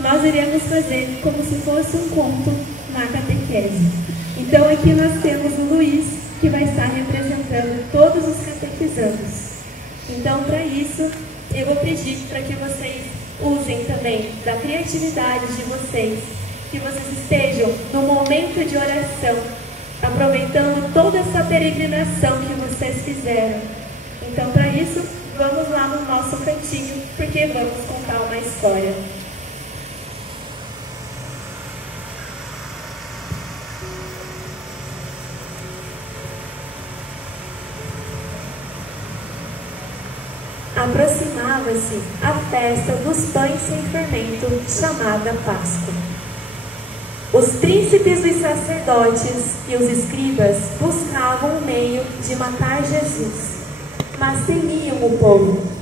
nós iremos fazer como se fosse um conto na catequese. Então aqui nós temos o Luiz, que vai estar representando todos os catequizandos. Então, para isso, eu vou pedir para que vocês usem também da criatividade de vocês, que vocês estejam no momento de oração, aproveitando toda essa peregrinação que vocês fizeram. Então, para isso, vamos lá no nosso cantinho, porque vamos contar uma história. Aproximava-se a festa dos pães sem fermento, chamada Páscoa. Os príncipes dos sacerdotes e os escribas buscavam um meio de matar Jesus, mas temiam o povo.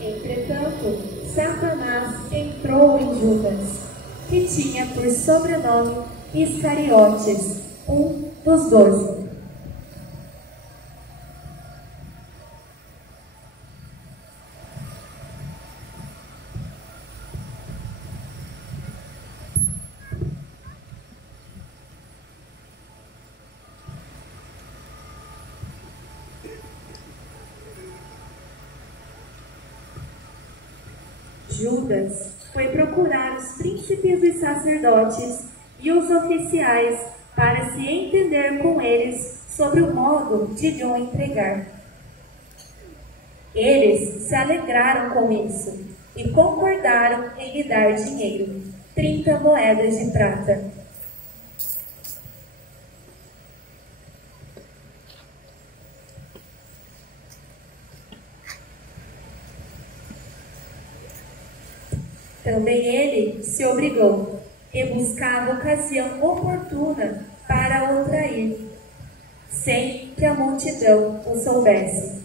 Entretanto, Satanás entrou em Judas, que tinha por sobrenome Iscariotes, um dos 12. Judas foi procurar os príncipes dos sacerdotes e os oficiais para se entender com eles sobre o modo de lhe entregar. Eles se alegraram com isso e concordaram em lhe dar dinheiro, 30 moedas de prata. Também ele se obrigou e buscava ocasião oportuna para o trair, sem que a multidão o soubesse.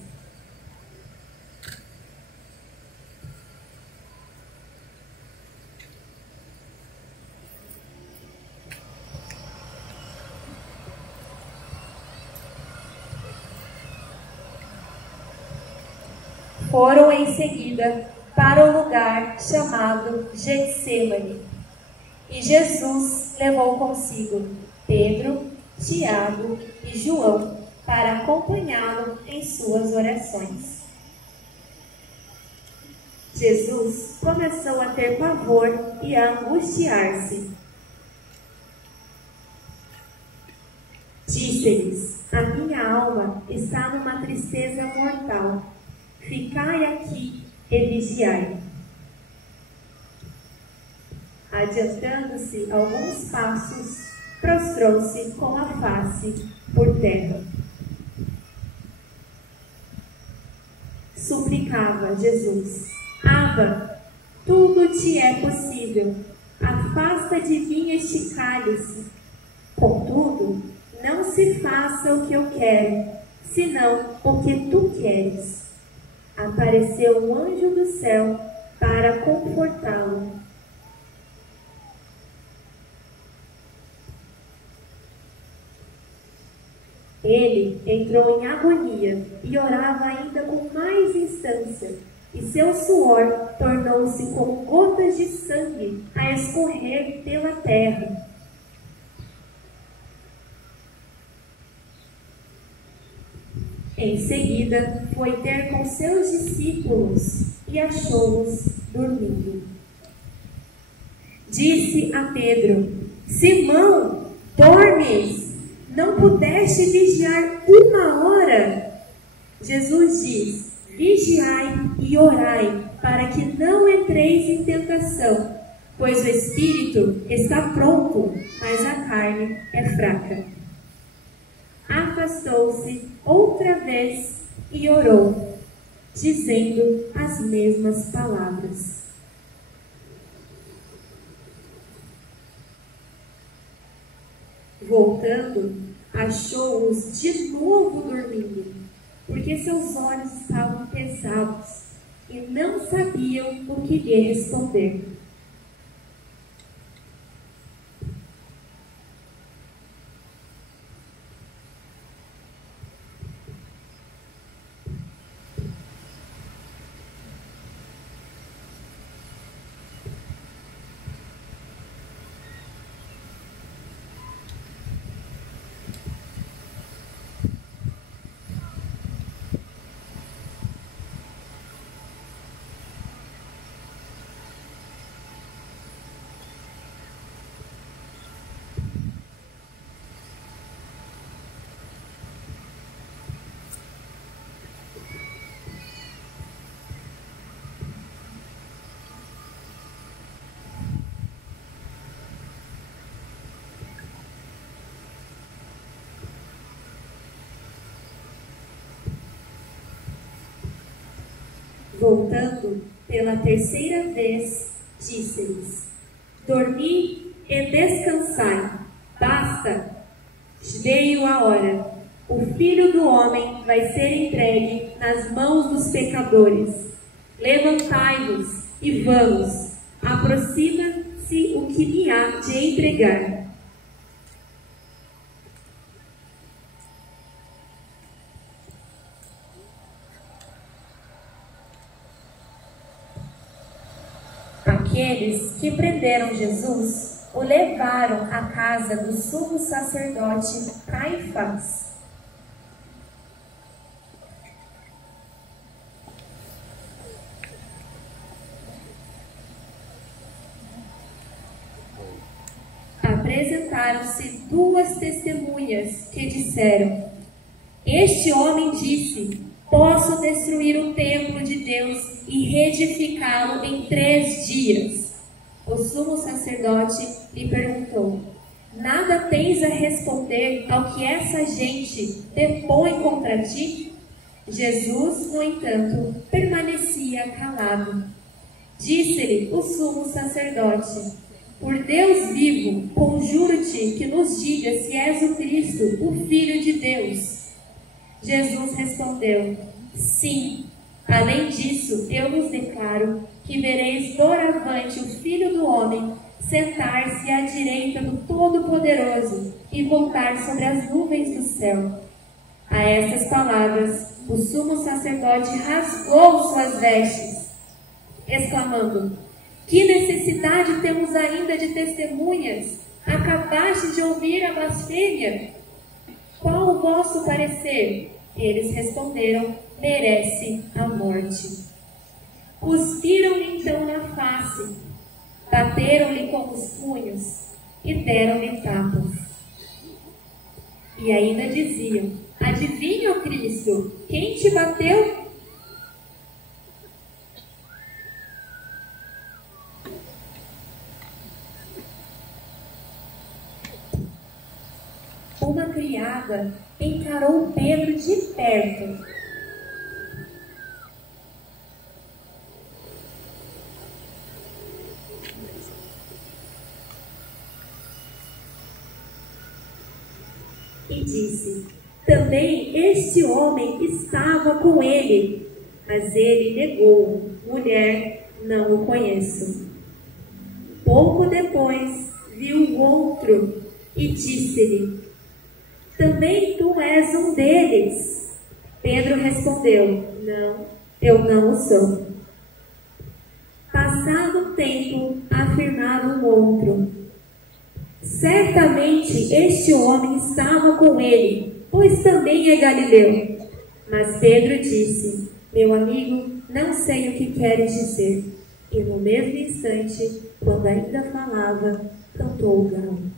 Foram em seguida para o lugar chamado Getsêmani. E Jesus levou consigo Pedro, Tiago e João para acompanhá-lo em suas orações. Jesus começou a ter pavor e a angustiar-se. Disse-lhes: a minha alma está numa tristeza mortal. Ficai aqui e vigiai. Adiantando-se alguns passos, prostrou-se com a face por terra. Suplicava Jesus: Abba, tudo te é possível, afasta de mim este cálice. Contudo, não se faça o que eu quero, senão o que tu queres. Apareceu um anjo do céu para confortá-lo. Ele entrou em agonia e orava ainda com mais instância, e seu suor tornou-se como gotas de sangue a escorrer pela terra. Em seguida, foi ter com seus discípulos e achou-os dormindo. Disse a Pedro: Simão, dormes? Não pudeste vigiar 1 hora? Jesus diz: vigiai e orai, para que não entreis em tentação, pois o espírito está pronto, mas a carne é fraca. Afastou-se outra vez e orou, dizendo as mesmas palavras. Voltando, achou-os de novo dormindo, porque seus olhos estavam pesados e não sabiam o que lhe responder. Voltando pela terceira vez, disse-lhes: dormi e descansai, basta, veio a hora. O Filho do Homem vai ser entregue nas mãos dos pecadores. Levantai-vos e vamos, aproxima-se o que me há de entregar. Aqueles que prenderam Jesus o levaram à casa do sumo sacerdote Caifás. Apresentaram-se duas testemunhas que disseram: este homem disse: posso destruir o templo de Deus e reedificá-lo em 3 dias. O sumo sacerdote lhe perguntou: nada tens a responder ao que essa gente depõe contra ti? Jesus, no entanto, permanecia calado. Disse-lhe o sumo sacerdote: por Deus vivo, conjuro-te que nos diga se és o Cristo, o Filho de Deus. Jesus respondeu: sim. Além disso, eu vos declaro que vereis doravante o Filho do Homem sentar-se à direita do Todo-Poderoso e voltar sobre as nuvens do céu. A estas palavras, o sumo sacerdote rasgou suas vestes, exclamando: que necessidade temos ainda de testemunhas? Acabaste de ouvir a blasfêmia? Qual o vosso parecer? Eles responderam: merece a morte. Cuspiram-lhe então na face, bateram-lhe com os punhos e deram-lhe tapas. E ainda diziam: adivinha, ó Cristo, quem te bateu? Uma criada encarou Pedro de perto. E disse: também este homem estava com ele. Mas ele negou: mulher, não o conheço. Pouco depois viu o outro e disse-lhe: também tu és um deles. Pedro respondeu: não, eu não o sou. Passado um tempo, afirmava o outro: certamente este homem estava com ele, pois também é galileu. Mas Pedro disse: meu amigo, não sei o que queres dizer. E no mesmo instante, quando ainda falava, cantou o galo.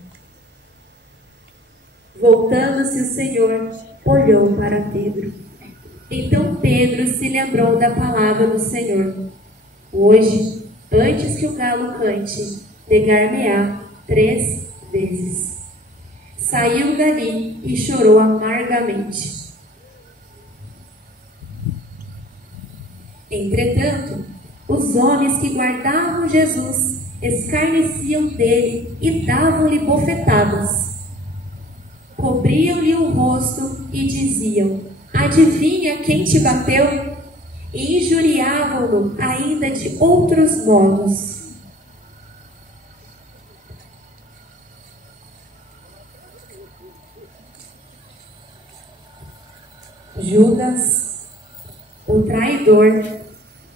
Voltando-se o Senhor, olhou para Pedro. Então Pedro se lembrou da palavra do Senhor: hoje, antes que o galo cante, negar-me-á 3 vezes. Saiu dali e chorou amargamente. Entretanto, os homens que guardavam Jesus escarneciam dele e davam-lhe bofetadas. Cobriam-lhe o rosto e diziam: adivinha quem te bateu? E injuriavam-no ainda de outros modos. Judas, o traidor,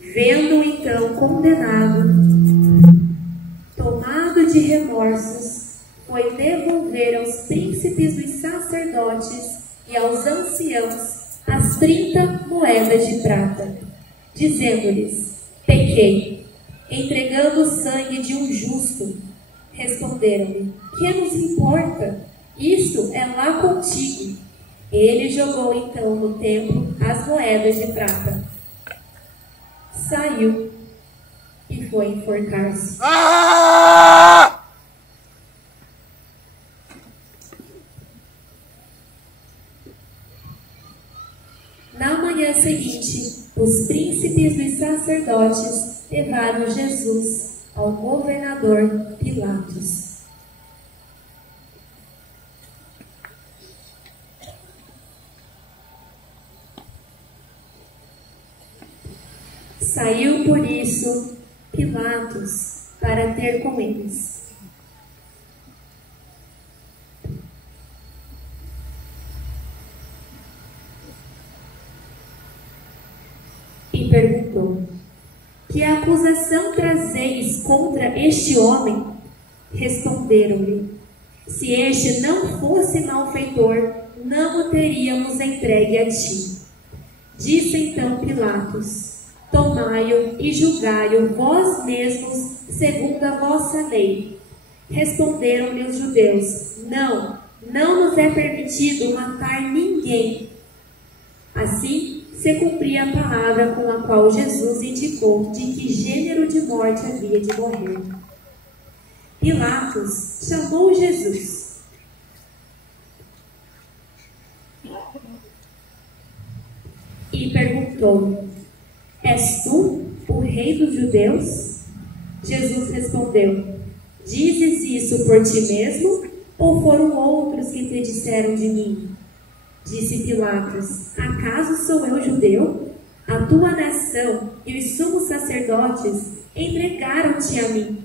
vendo-o então condenado, tomado de remorsos, foi devolver aos príncipes dos sacerdotes e aos anciãos as 30 moedas de prata, dizendo-lhes: pequei, entregando o sangue de um justo. Responderam-lhe: que nos importa? Isto é lá contigo. Ele jogou então no templo as moedas de prata, saiu e foi enforcar-se. Na manhã seguinte, os príncipes dos sacerdotes levaram Jesus ao governador Pilatos. Saiu por isso Pilatos para ter com eles. E perguntou: que acusação trazeis contra este homem? Responderam-lhe: se este não fosse malfeitor, não o teríamos entregue a ti. Disse então Pilatos: tomai-o e julgai-o vós mesmos segundo a vossa lei. Responderam-lhe os judeus: não nos é permitido matar ninguém. Assim se cumpria a palavra com a qual Jesus indicou de que gênero de morte havia de morrer. Pilatos chamou Jesus e perguntou: és tu o rei dos judeus? Jesus respondeu: dizes isso por ti mesmo, ou foram outros que te disseram de mim? Disse Pilatos: acaso sou eu judeu? A tua nação e os sumos sacerdotes entregaram-te a mim.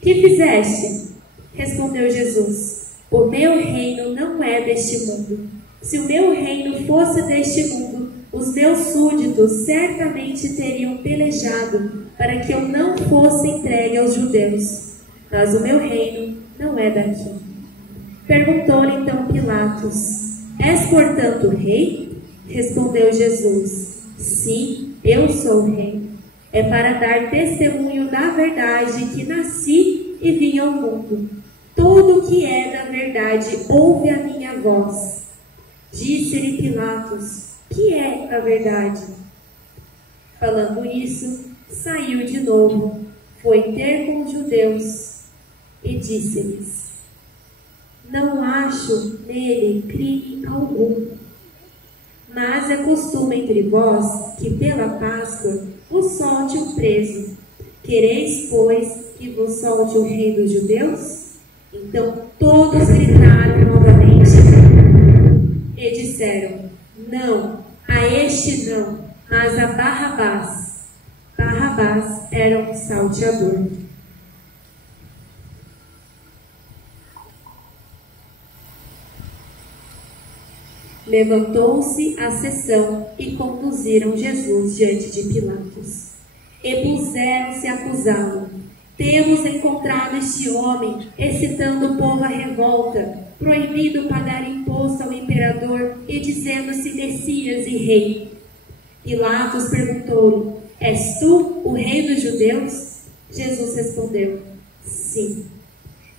Que fizeste? Respondeu Jesus: o meu reino não é deste mundo. Se o meu reino fosse deste mundo, os meus súditos certamente teriam pelejado para que eu não fosse entregue aos judeus. Mas o meu reino não é daqui. Perguntou-lhe então Pilatos: és, portanto, rei? Respondeu Jesus: sim, eu sou rei. É para dar testemunho da verdade que nasci e vim ao mundo. Tudo o que é da verdade ouve a minha voz. Disse-lhe Pilatos: que é a verdade? Falando isso, saiu de novo, foi ter com os judeus e disse-lhes: não acho nele crime algum. Mas é costume entre vós que pela Páscoa vos solte um preso. Quereis, pois, que vos solte o rei dos judeus? Então todos gritaram novamente e disseram: não, a este não, mas a Barrabás. Barrabás era um salteador. Levantou-se a sessão e conduziram Jesus diante de Pilatos. E puseram-se a acusá-lo: temos encontrado este homem excitando o povo à revolta, proibido pagar imposto ao imperador e dizendo-se Messias e rei. Pilatos perguntou-lhe: és tu o rei dos judeus? Jesus respondeu: sim.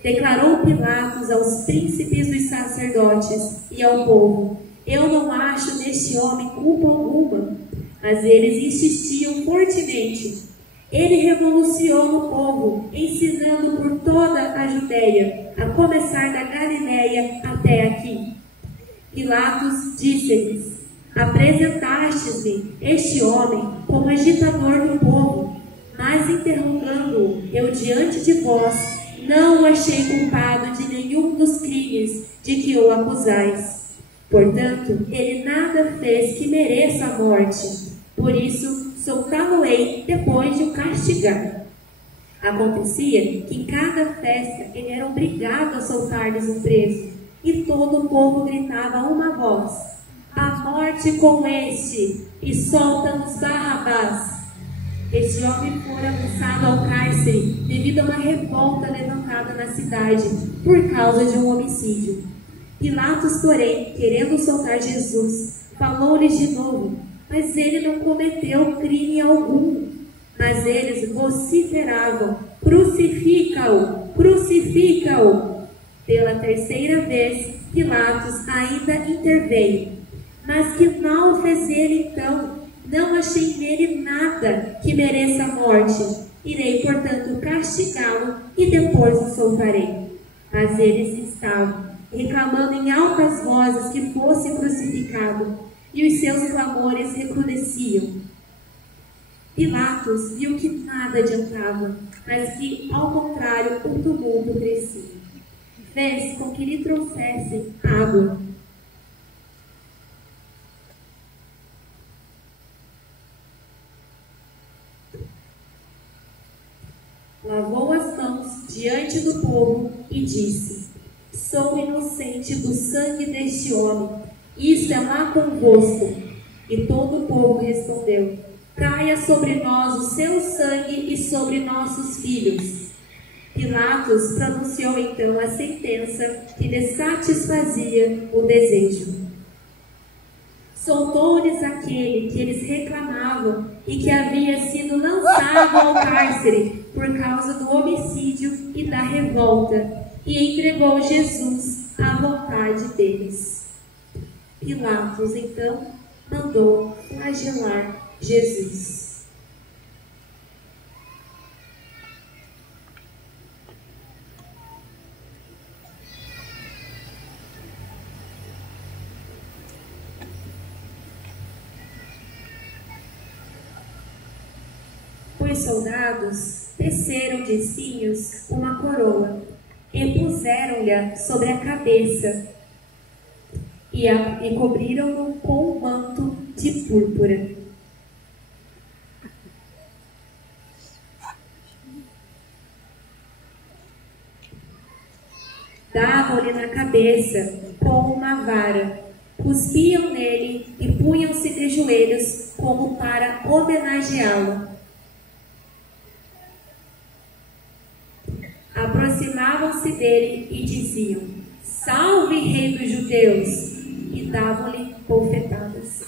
Declarou Pilatos aos príncipes dos sacerdotes e ao povo: eu não acho neste homem culpa alguma. Mas eles insistiam fortemente. Ele revolucionou no povo, ensinando por toda a Judeia, a começar da Galileia até aqui. Pilatos disse-lhes: apresentastes-me este homem como agitador do povo, mas interrogando-o eu diante de vós, não o achei culpado de nenhum dos crimes de que o acusais. Portanto, ele nada fez que mereça a morte. Por isso, soltá-lo-ei depois de o castigar. Acontecia que em cada festa ele era obrigado a soltar-lhes um preso, e todo o povo gritava a uma voz: a morte com este, e solta-nos Barrabás. Este homem fora lançado ao cárcere devido a uma revolta levantada na cidade por causa de um homicídio. Pilatos, porém, querendo soltar Jesus, falou-lhes de novo, mas ele não cometeu crime algum. Mas eles vociferavam: crucifica-o, crucifica-o. Pela terceira vez, Pilatos ainda interveio: mas que mal fez ele então? Não achei nele nada que mereça a morte. Irei, portanto, castigá-lo e depois o soltarei. Mas eles estavam reclamando em altas vozes que fosse crucificado, e os seus clamores recrudesciam. Pilatos viu que nada adiantava, mas que, ao contrário, o tumulto crescia. Fez com que lhe trouxessem água. Lavou as mãos diante do povo e disse: sou inocente do sangue deste homem, isso é lá convosco. E todo o povo respondeu: caia sobre nós o seu sangue e sobre nossos filhos. Pilatos pronunciou então a sentença que lhe satisfazia o desejo. Soltou-lhes aquele que eles reclamavam e que havia sido lançado ao cárcere por causa do homicídio e da revolta, e entregou Jesus à vontade deles. Pilatos então mandou flagelar Jesus. Os soldados teceram de espinhos uma coroa e puseram-lhe sobre a cabeça e cobriram-no com um manto de púrpura. Davam-lhe na cabeça com uma vara, cuspiam nele e punham-se de joelhos como para homenageá-lo. Aproximavam-se dele e diziam: salve, rei dos judeus! E davam-lhe bofetadas.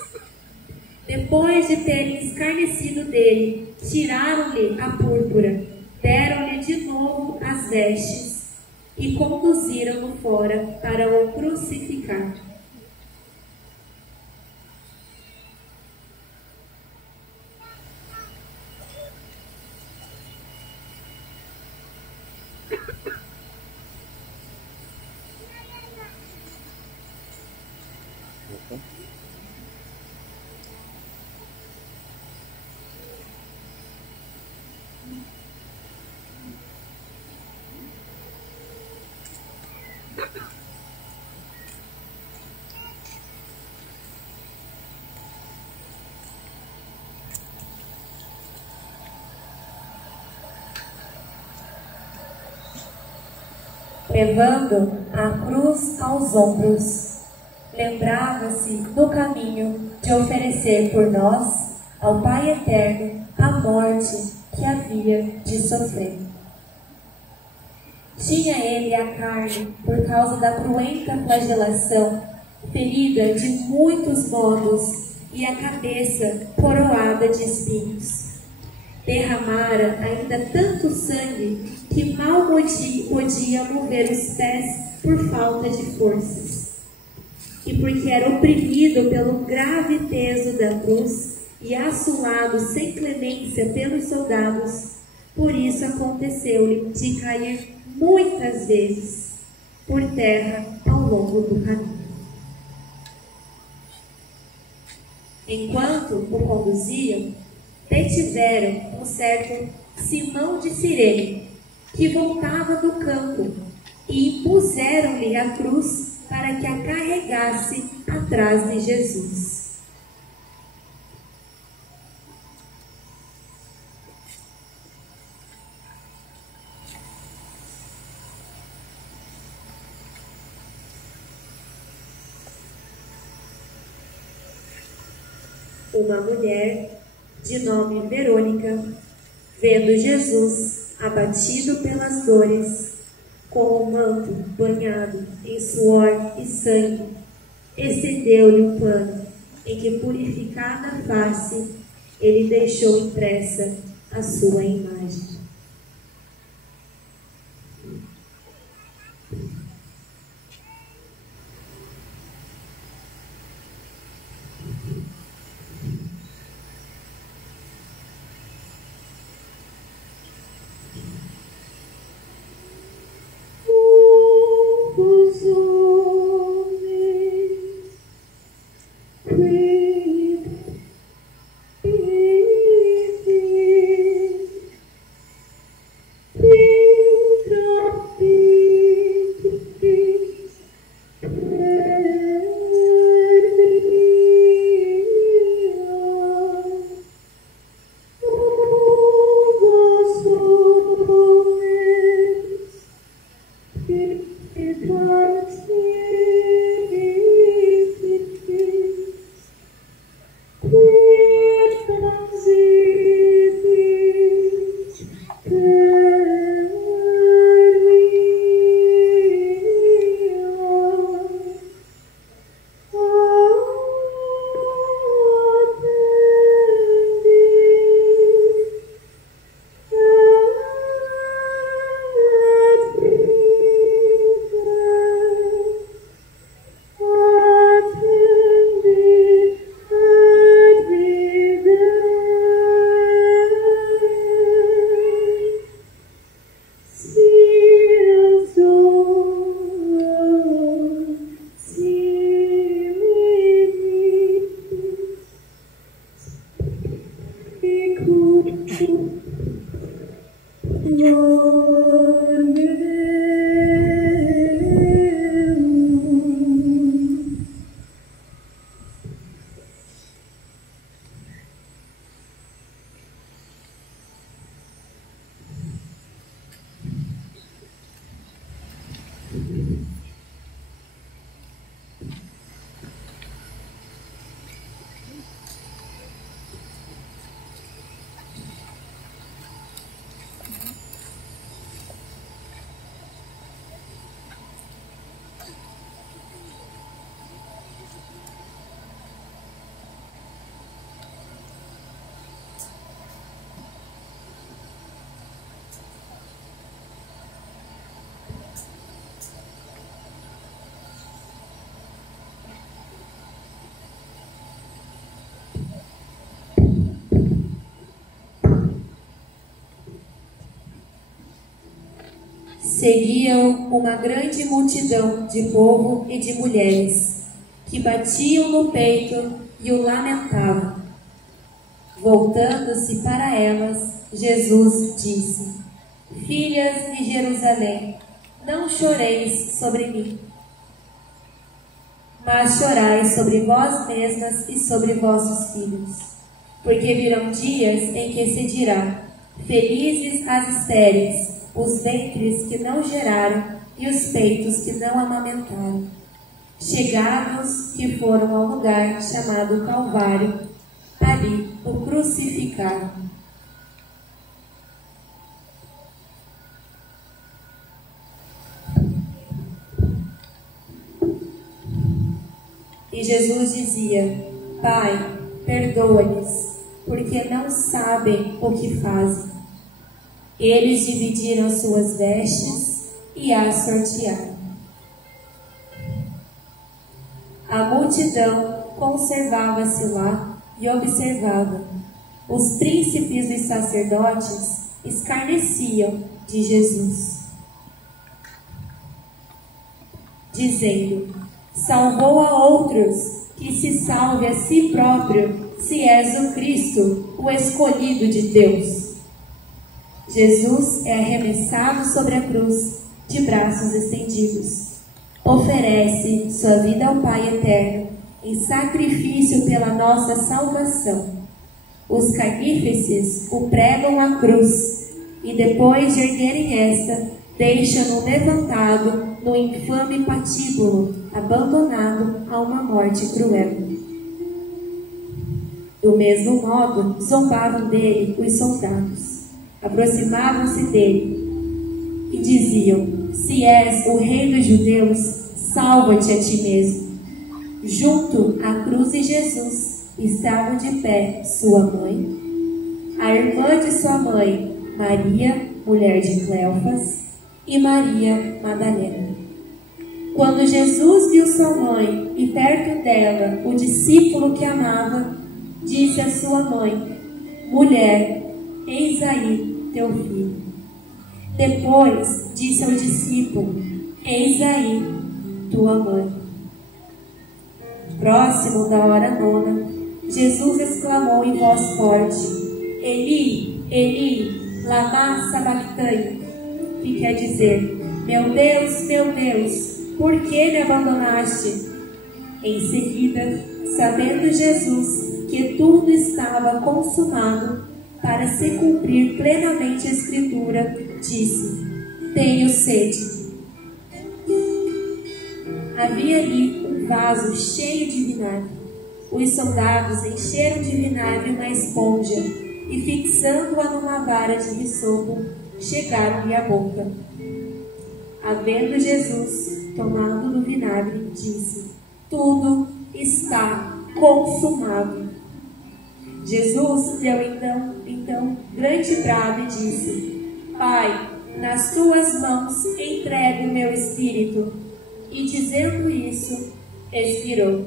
Depois de terem escarnecido dele, tiraram-lhe a púrpura, deram-lhe de novo as vestes e conduziram-no fora para o crucificar. Levando a cruz aos ombros, lembrava-se no caminho de oferecer por nós ao Pai Eterno a morte que havia de sofrer. Tinha ele a carne, por causa da cruenta flagelação, ferida de muitos modos, e a cabeça coroada de espinhos. Derramara ainda tanto sangue que mal podia mover os pés por falta de forças. E porque era oprimido pelo grave peso da cruz e assolado sem clemência pelos soldados, por isso aconteceu-lhe de cair muitas vezes por terra ao longo do caminho. Enquanto o conduziam, detiveram um certo Simão de Cirene, que voltava do campo, e impuseram-lhe a cruz para que a carregasse atrás de Jesus. Uma mulher de nome Verônica, vendo Jesus abatido pelas dores, com o manto banhado em suor e sangue, estendeu-lhe um pano em que, purificada a face, ele deixou impressa a sua imagem. Seguiam uma grande multidão de povo e de mulheres, que batiam no peito e o lamentavam. Voltando-se para elas, Jesus disse: Filhas de Jerusalém, não choreis sobre mim, mas chorai sobre vós mesmas e sobre vossos filhos. Porque virão dias em que se dirá: felizes as estéreis, os ventres que não geraram e os peitos que não amamentaram. Chegados que foram ao lugar chamado Calvário, ali o crucificaram. E Jesus dizia: Pai, perdoa-lhes, porque não sabem o que fazem. Eles dividiram suas vestes e as sortearam. A multidão conservava-se lá e observava. Os príncipes e sacerdotes escarneciam de Jesus, dizendo: salvou a outros, que se salve a si próprio, se és o Cristo, o escolhido de Deus. Jesus é arremessado sobre a cruz, de braços estendidos. Oferece sua vida ao Pai eterno, em sacrifício pela nossa salvação. Os carnífices o pregam à cruz, e depois de erguerem esta, deixam-no levantado no infame patíbulo, abandonado a uma morte cruel. Do mesmo modo, zombavam dele os soldados. Aproximavam-se dele e diziam: se és o rei dos judeus, salva-te a ti mesmo. Junto à cruz de Jesus estavam de pé sua mãe, a irmã de sua mãe, Maria, mulher de Cleofas, e Maria Madalena. Quando Jesus viu sua mãe e perto dela o discípulo que amava, disse à sua mãe: mulher, eis aí teu filho. Depois disse ao discípulo: eis aí tua mãe. Próximo da hora nona, Jesus exclamou em voz forte: Eli, Eli, lama sabachthani, que quer dizer: meu Deus, por que me abandonaste? Em seguida, sabendo Jesus que tudo estava consumado, para se cumprir plenamente a Escritura, disse: tenho sede. Havia ali um vaso cheio de vinagre. Os soldados encheram de vinagre uma esponja e, fixando-a numa vara de risopo, chegaram-lhe à boca. Havendo Jesus tomado do vinagre, disse: tudo está consumado. Jesus deu então grande brado e disse: Pai, nas tuas mãos entrego o meu espírito. E dizendo isso, expirou.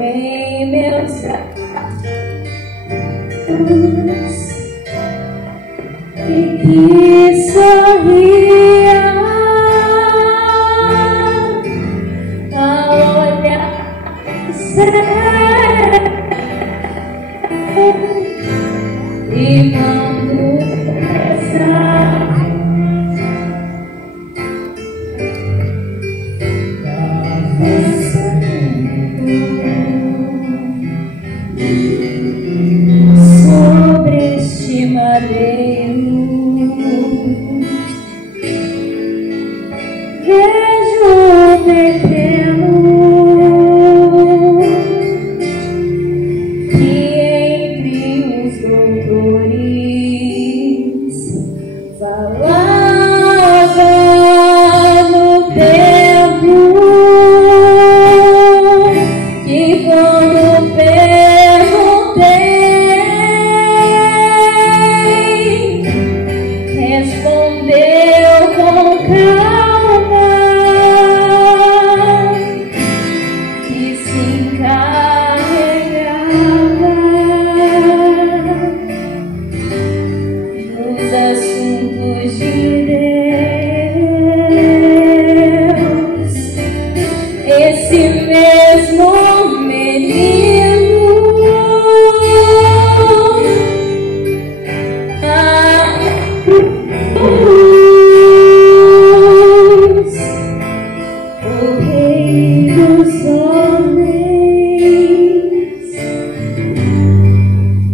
em meus braços e que sorria a olhar o céu e quando pensar sobre este madeiro, vejo um eterno que entre os doutores falava no tempo que quando respondeu com calma que se encarregava dos assuntos de Deus. Esse mesmo menino o Rei dos homens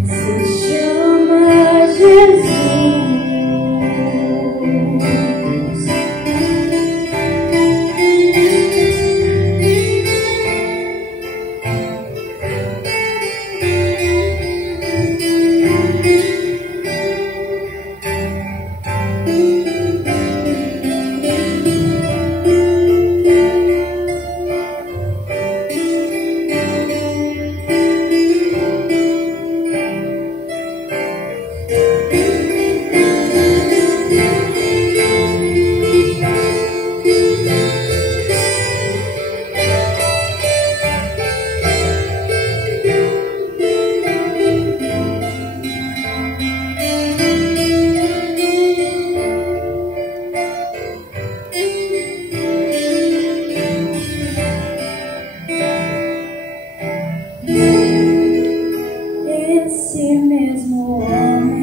se chama Jesus. Esse mesmo homem